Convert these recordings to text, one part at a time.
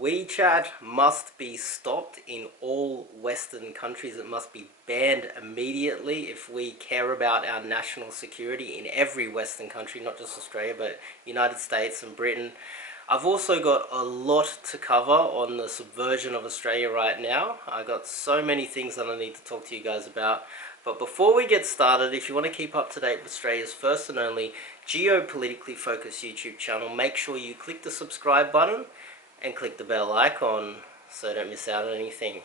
WeChat must be stopped in all Western countries. It must be banned immediately if we care about our national security in every Western country, not just Australia, but United States and Britain. I've also got a lot to cover on the subversion of Australia right now. I've got so many things that I need to talk to you guys about. But before we get started, if you want to keep up to date with Australia's first and only geopolitically focused YouTube channel, make sure you click the subscribe button and click the bell icon so don't miss out on anything.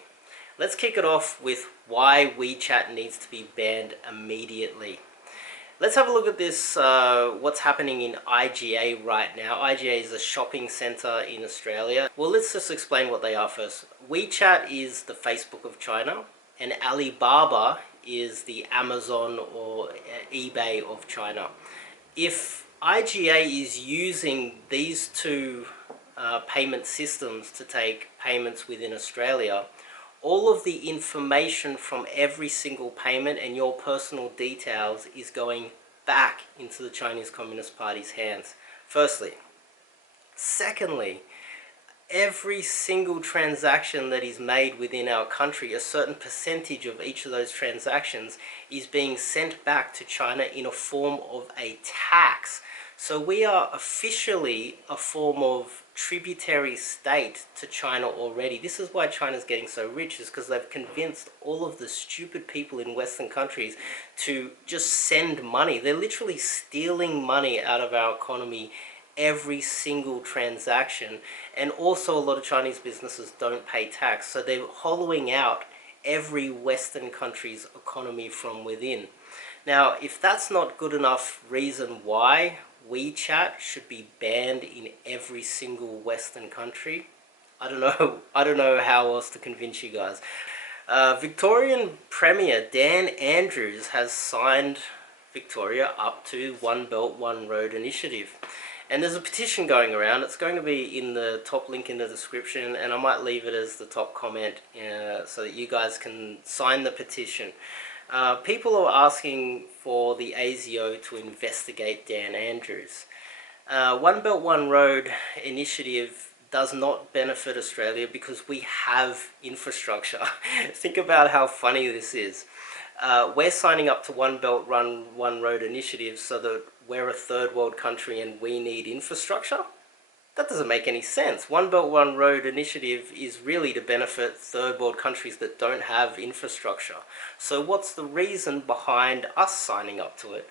Let's kick it off with why WeChat needs to be banned immediately. Let's have a look at this, what's happening in IGA right now. IGA is a shopping centre in Australia. Well, let's just explain what they are first. WeChat is the Facebook of China, and Alibaba is the Amazon or eBay of China. If IGA is using these two payment systems to take payments within Australia, all of the information from every single payment and your personal details is going back into the Chinese Communist Party's hands, firstly. Secondly, every single transaction that is made within our country, a certain percentage of each of those transactions is being sent back to China in a form of a tax. So we are officially a form of tributary state to China already. This is why China's getting so rich, is because they've convinced all of the stupid people in Western countries to just send money. They're literally stealing money out of our economy every single transaction. And also a lot of Chinese businesses don't pay tax. So they're hollowing out every Western country's economy from within. Now, if that's not good enough reason why WeChat should be banned in every single Western country, I don't know how else to convince you guys. Victorian Premier Dan Andrews has signed Victoria up to One Belt One Road initiative. And there's a petition going around. It's going to be in the top link in the description, and I might leave it as the top comment so that you guys can sign the petition. People are asking for the ASIO to investigate Dan Andrews. One Belt One Road initiative does not benefit Australia because we have infrastructure. Think about how funny this is. We're signing up to One Belt One Road initiative so that we're a third world country and we need infrastructure? That doesn't make any sense. One Belt One Road initiative is really to benefit third world countries that don't have infrastructure. So what's the reason behind us signing up to it?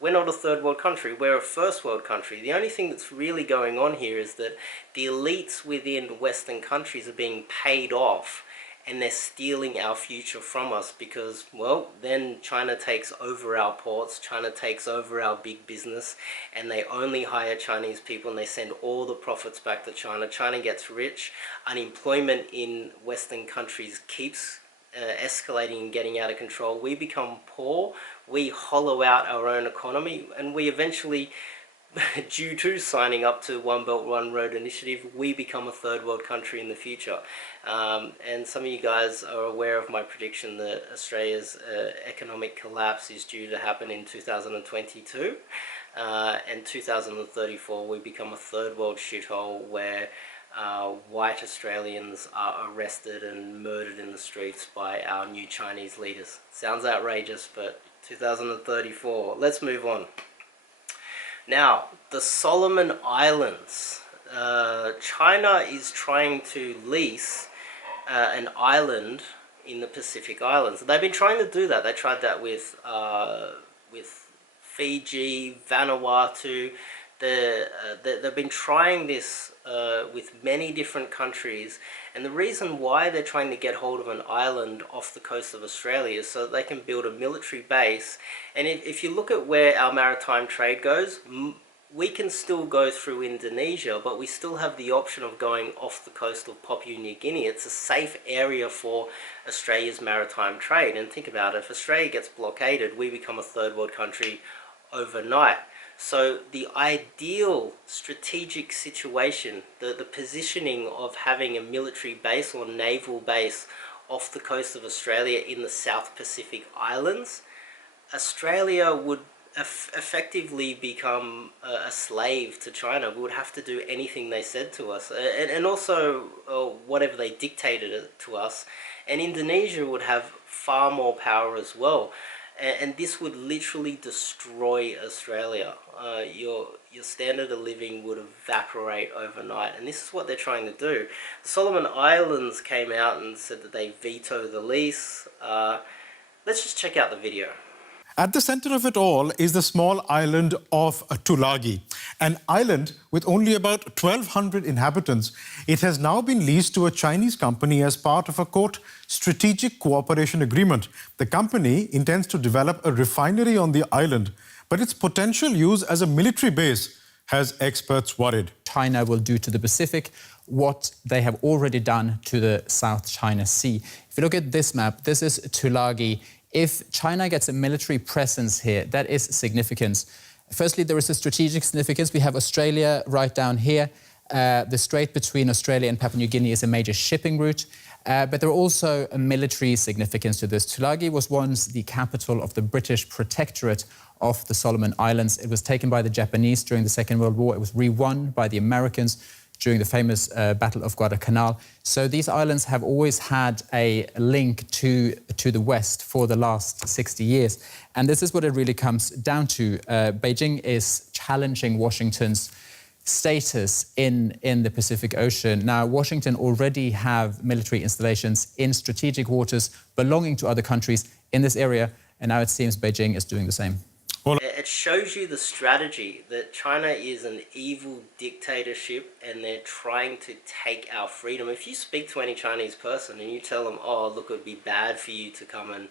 We're not a third world country, we're a first world country. The only thing that's really going on here is that the elites within Western countries are being paid off and they're stealing our future from us because, well, then China takes over our ports, China takes over our big business, and they only hire Chinese people and they send all the profits back to China. China gets rich, unemployment in Western countries keeps escalating and getting out of control. We become poor, we hollow out our own economy, and we eventually, due to signing up to One Belt One Road initiative, we become a third world country in the future. And some of you guys are aware of my prediction that Australia's economic collapse is due to happen in 2022. And 2034 we become a third world shithole where white Australians are arrested and murdered in the streets by our new Chinese leaders. Sounds outrageous, but 2034. Let's move on. Now, the Solomon Islands. China is trying to lease an island in the Pacific Islands. They've been trying to do that. They tried that with Fiji, Vanuatu. They've been trying this with many different countries, and the reason why they're trying to get hold of an island off the coast of Australia is so that they can build a military base. And if you look at where our maritime trade goes, we can still go through Indonesia, but we still have the option of going off the coast of Papua New Guinea. It's a safe area for Australia's maritime trade. And think about it, if Australia gets blockaded, we become a third world country overnight. So the ideal strategic situation, the positioning of having a military base or naval base off the coast of Australia in the South Pacific Islands, Australia would effectively become a slave to China. We would have to do anything they said to us, and also whatever they dictated to us. And Indonesia would have far more power as well, and this would literally destroy Australia. Your standard of living would evaporate overnight, and this is what they're trying to do. The Solomon Islands came out and said that they veto the lease. Let's just check out the video. At the center of it all is the small island of Tulagi, an island with only about 1,200 inhabitants. It has now been leased to a Chinese company as part of a, quote, strategic cooperation agreement. The company intends to develop a refinery on the island, but its potential use as a military base has experts worried. China will do to the Pacific what they have already done to the South China Sea. If you look at this map, this is Tulagi. If China gets a military presence here, that is significant. Firstly, there is a strategic significance. We have Australia right down here. The strait between Australia and Papua New Guinea is a major shipping route. But there are also a military significance to this. Tulagi was once the capital of the British protectorate of the Solomon Islands. It was taken by the Japanese during the Second World War. It was re-won by the Americans during the famous Battle of Guadalcanal. So these islands have always had a link to the West for the last 60 years. And this is what it really comes down to. Beijing is challenging Washington's status in the Pacific Ocean. Now, Washington already have military installations in strategic waters belonging to other countries in this area, and now it seems Beijing is doing the same. It shows you the strategy that China is an evil dictatorship and they're trying to take our freedom. If you speak to any Chinese person and you tell them, oh, look, it would be bad for you to come and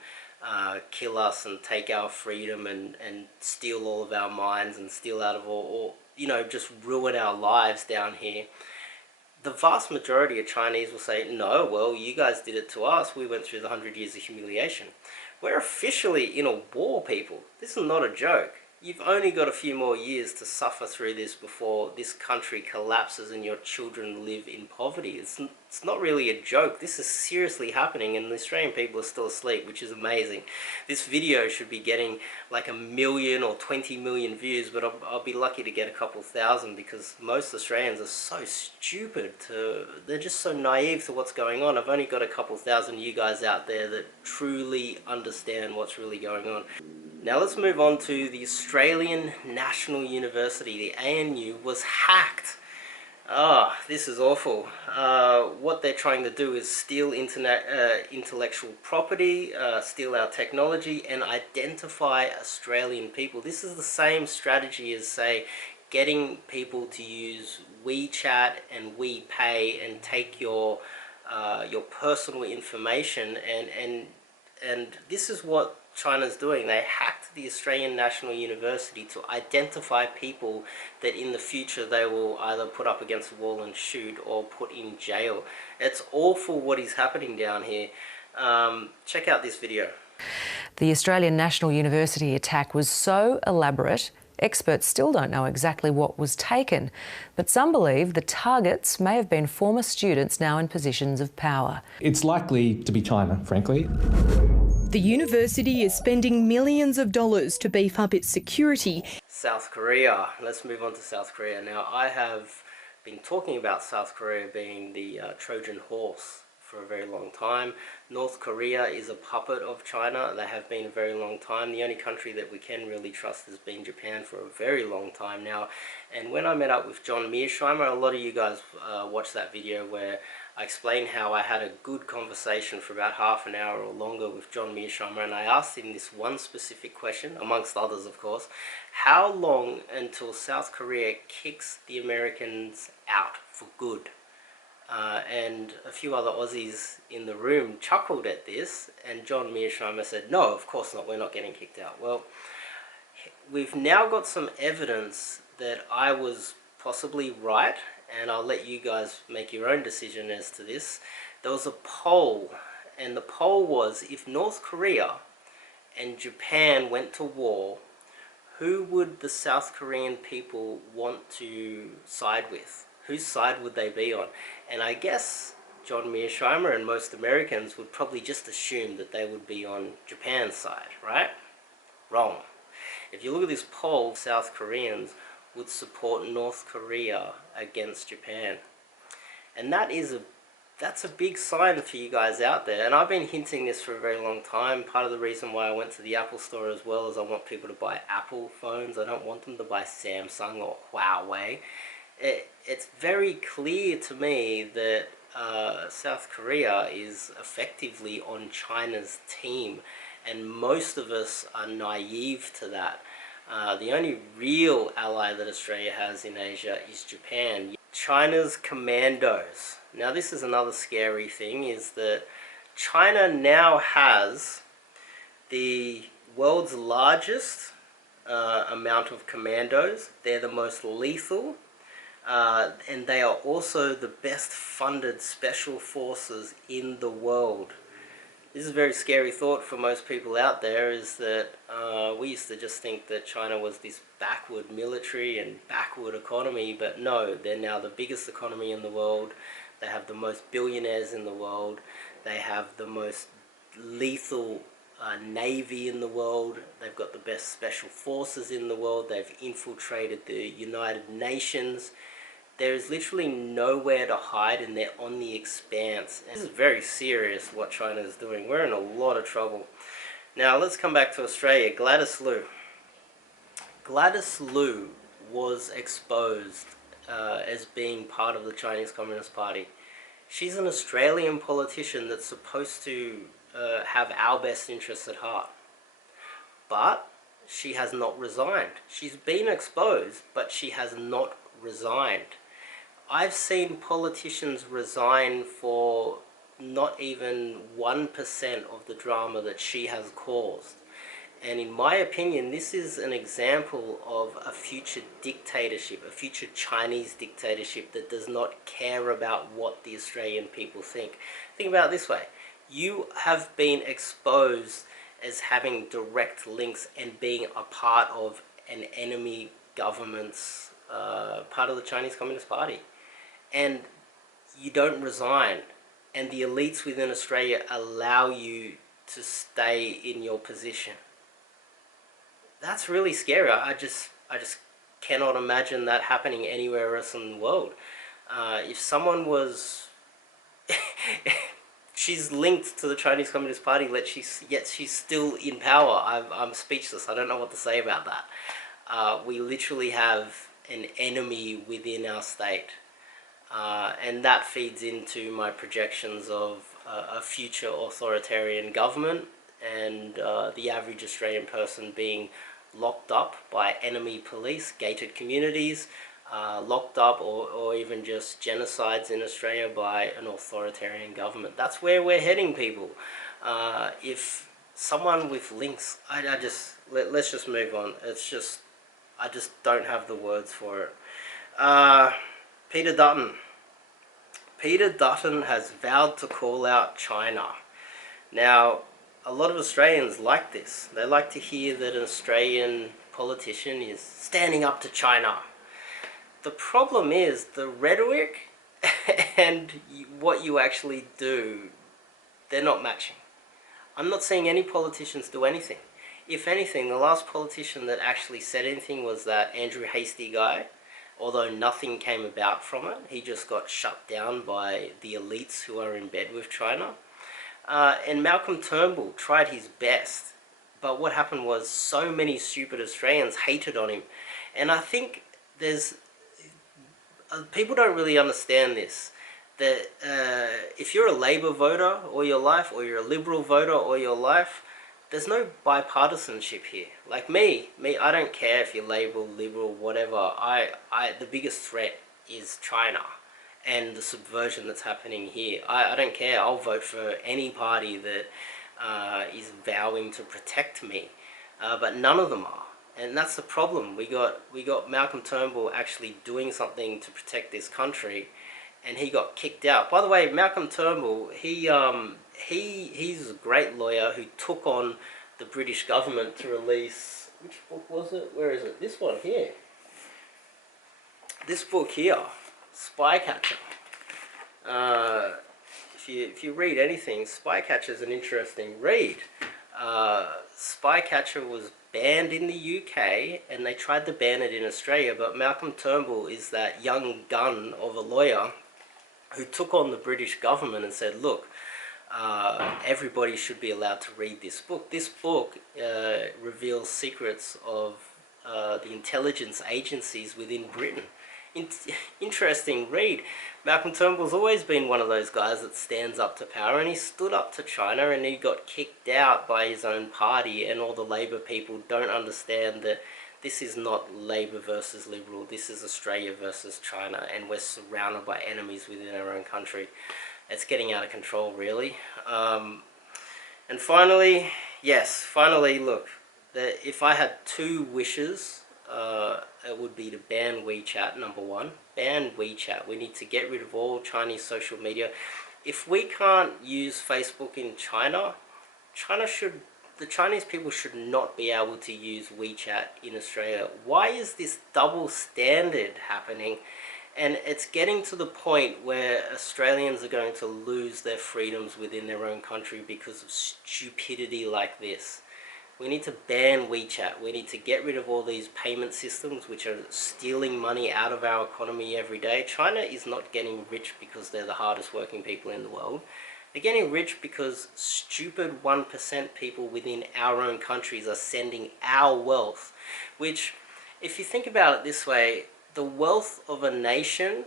kill us and take our freedom and steal all of our mines and steal out of all, or, you know, just ruin our lives down here, the vast majority of Chinese will say, no, well, you guys did it to us. We went through the 100 years of humiliation. We're officially in a war, people. This is not a joke. You've only got a few more years to suffer through this before this country collapses and your children live in poverty. It's not really a joke. This is seriously happening and the Australian people are still asleep, which is amazing. This video should be getting like 1 million or 20 million views, but I'll be lucky to get a couple thousand because most Australians are so stupid. They're just so naive to what's going on. I've only got a couple thousand of you guys out there that truly understand what's really going on. Now let's move on to the Australian National University. The ANU was hacked. Ah, this is awful. What they're trying to do is steal intellectual property, steal our technology, and identify Australian people. This is the same strategy as, say, getting people to use Wechat and wepay and take your personal information, and this is what China's doing. They hacked the Australian National University to identify people that in the future they will either put up against a wall and shoot or put in jail. It's awful what is happening down here. Check out this video. The Australian National University attack was so elaborate, experts still don't know exactly what was taken, but some believe the targets may have been former students now in positions of power. It's likely to be China, frankly. The university is spending millions of dollars to beef up its security. South Korea. Let's move on to South Korea. Now, I have been talking about South Korea being the Trojan horse for a very long time. North Korea is a puppet of China. They have been a very long time. The only country that we can really trust has been Japan for a very long time now. And when I met up with John Mearsheimer, a lot of you guys watched that video where I explained how I had a good conversation for about half an hour or longer with John Mearsheimer, and I asked him this one specific question, amongst others of course: how long until South Korea kicks the Americans out for good? And a few other Aussies in the room chuckled at this, and John Mearsheimer said, no, of course not, we're not getting kicked out. Well, we've now got some evidence that I was possibly right, and I'll let you guys make your own decision as to this. There was a poll, and the poll was, if North Korea and Japan went to war, who would the South Korean people want to side with? Whose side would they be on? And I guess John Mearsheimer and most Americans would probably just assume that they would be on Japan's side, right? Wrong. If you look at this poll, South Koreans would support North Korea against Japan. And that's a big sign for you guys out there. And I've been hinting this for a very long time. Part of the reason why I went to the Apple store as well is I want people to buy Apple phones. I don't want them to buy Samsung or Huawei. It's very clear to me that South Korea is effectively on China's team, and most of us are naive to that. The only real ally that Australia has in Asia is Japan. China's commandos. Now this is another scary thing, is that China now has the world's largest amount of commandos. They're the most lethal, and they are also the best funded special forces in the world. This is a very scary thought for most people out there, is that we used to just think that China was this backward military and backward economy, but no, they're now the biggest economy in the world. They have the most billionaires in the world. They have the most lethal navy in the world. They've got the best special forces in the world. They've infiltrated the United Nations. There is literally nowhere to hide, and they're on the expanse. This is very serious what China is doing. We're in a lot of trouble. Now let's come back to Australia. Gladys Liu. Gladys Liu was exposed as being part of the Chinese Communist Party. She's an Australian politician that's supposed to have our best interests at heart. But she has not resigned. She's been exposed, but she has not resigned. I've seen politicians resign for not even 1% of the drama that she has caused. And in my opinion, this is an example of a future dictatorship, a future Chinese dictatorship that does not care about what the Australian people think. Think about it this way. You have been exposed as having direct links and being a part of an enemy government's part of the Chinese Communist Party. And you don't resign. And the elites within Australia allow you to stay in your position. That's really scary. I just cannot imagine that happening anywhere else in the world. If someone was... she's linked to the Chinese Communist Party, yet she's still in power. I'm speechless. I don't know what to say about that. We literally have an enemy within our state. And that feeds into my projections of a future authoritarian government, and the average Australian person being locked up by enemy police, gated communities, locked up or even just genocides in Australia by an authoritarian government. That's where we're heading, people. If someone with links, let's just move on. I just don't have the words for it. Peter Dutton. Peter Dutton has vowed to call out China. Now, a lot of Australians like this. They like to hear that an Australian politician is standing up to China. The problem is the rhetoric and what you actually do, they're not matching. I'm not seeing any politicians do anything. If anything, the last politician that actually said anything was that Andrew Hastie guy. Although nothing came about from it, he just got shut down by the elites who are in bed with China. And Malcolm Turnbull tried his best, but what happened was so many stupid Australians hated on him. And I think people don't really understand this, that if you're a Labour voter all your life, or you're a Liberal voter all your life, there's no bipartisanship here. Like me, I don't care if you're Labour, Liberal, whatever. The biggest threat is China and the subversion that's happening here. I don't care. I'll vote for any party that is vowing to protect me, but none of them are. And that's the problem. We got Malcolm Turnbull actually doing something to protect this country, and he got kicked out. By the way, Malcolm Turnbull, he's a great lawyer who took on the British government to release, which book was it? Where is it? This one here. This book here, Spycatcher. If you read anything, Spycatcher is an interesting read. Spycatcher was banned in the UK, and they tried to ban it in Australia, but Malcolm Turnbull is that young gun of a lawyer who took on the British government and said, look, everybody should be allowed to read this book. This book reveals secrets of the intelligence agencies within Britain. Interesting read. Malcolm Turnbull's always been one of those guys that stands up to power, and he stood up to China, and he got kicked out by his own party, and all the Labour people don't understand that this is not Labour versus Liberal, this is Australia versus China, and we're surrounded by enemies within our own country. It's getting out of control, really. And finally, look, if I had two wishes, it would be to ban WeChat, number one. Ban WeChat. We need to get rid of all Chinese social media. If we can't use Facebook in China, the Chinese people should not be able to use WeChat in Australia. Why is this double standard happening? And it's getting to the point where Australians are going to lose their freedoms within their own country because of stupidity like this. We need to ban WeChat. We need to get rid of all these payment systems which are stealing money out of our economy every day. China is not getting rich because they're the hardest working people in the world. They're getting rich because stupid 1% people within our own countries are sending our wealth, which, if you think about it this way, the wealth of a nation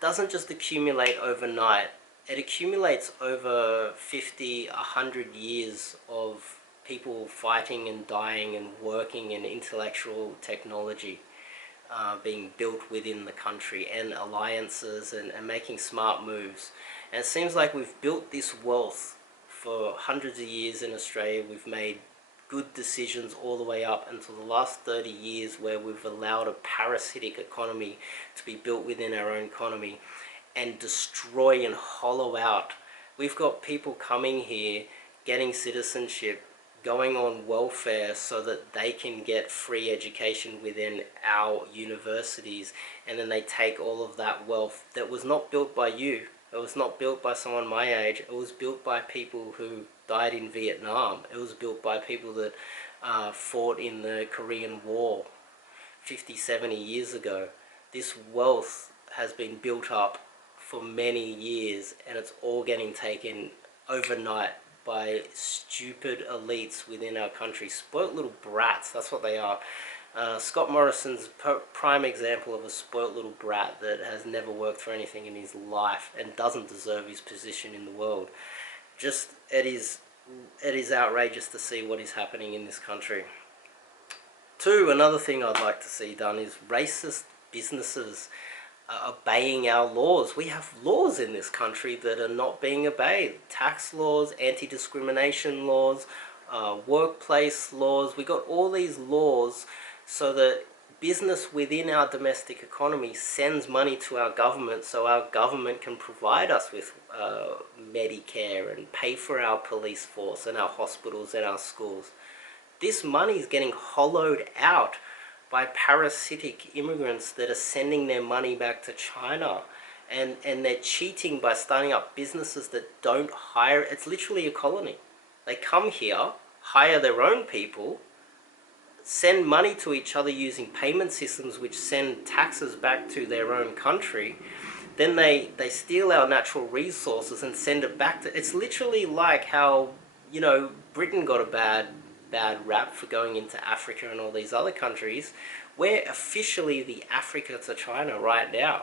doesn't just accumulate overnight. It accumulates over 50, 100 years of people fighting and dying and working, and intellectual technology being built within the country, and alliances and making smart moves. And it seems like we've built this wealth for hundreds of years in Australia. We've made good decisions all the way up until the last 30 years, where we've allowed a parasitic economy to be built within our own economy and destroy and hollow out. We've got people coming here, getting citizenship, going on welfare so that they can get free education within our universities, and then they take all of that wealth that was not built by you. It was not built by someone my age. It was built by people who died in Vietnam. It was built by people that fought in the Korean War 50, 70 years ago. This wealth has been built up for many years, and it's all getting taken overnight by stupid elites within our country. Spoilt little brats, that's what they are. Scott Morrison's prime example of a spoilt little brat that has never worked for anything in his life and doesn't deserve his position in the world. It is outrageous to see what is happening in this country. Two, another thing I'd like to see done is racist businesses obeying our laws. We have laws in this country that are not being obeyed. Tax laws, anti-discrimination laws, workplace laws. We got all these laws so that business within our domestic economy sends money to our government, so our government can provide us with Medicare and pay for our police force and our hospitals and our schools. This money is getting hollowed out by parasitic immigrants that are sending their money back to China, and they're cheating by starting up businesses that don't hire. It's literally a colony. They come here, hire their own people, send money to each other using payment systems which send taxes back to their own country. Then they steal our natural resources and send it back to... It's literally like how, you know, Britain got a bad rap for going into Africa and all these other countries. We're officially the Africa to China right now,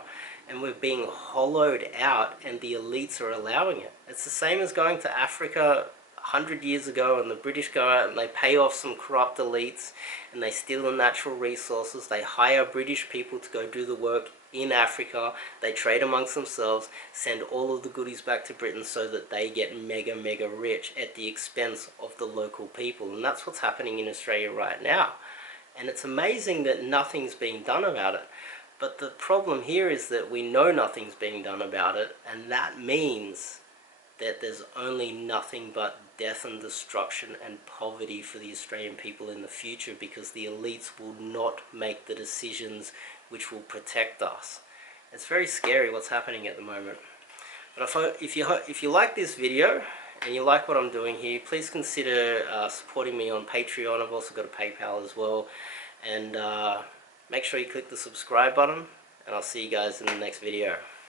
and we're being hollowed out, and the elites are allowing it. It's the same as going to Africa 100 years ago, and the British go out and they pay off some corrupt elites and they steal the natural resources. They hire British people to go do the work in Africa. They trade amongst themselves, send all of the goodies back to Britain so that they get mega rich at the expense of the local people. And that's what's happening in Australia right now. And it's amazing that nothing's being done about it. But the problem here is that we know nothing's being done about it, and that means that there's only nothing but death and destruction and poverty for the Australian people in the future, because the elites will not make the decisions which will protect us. It's very scary what's happening at the moment. But if you like this video, and you like what I'm doing here, please consider supporting me on Patreon. I've also got a PayPal as well. And make sure you click the subscribe button, and I'll see you guys in the next video.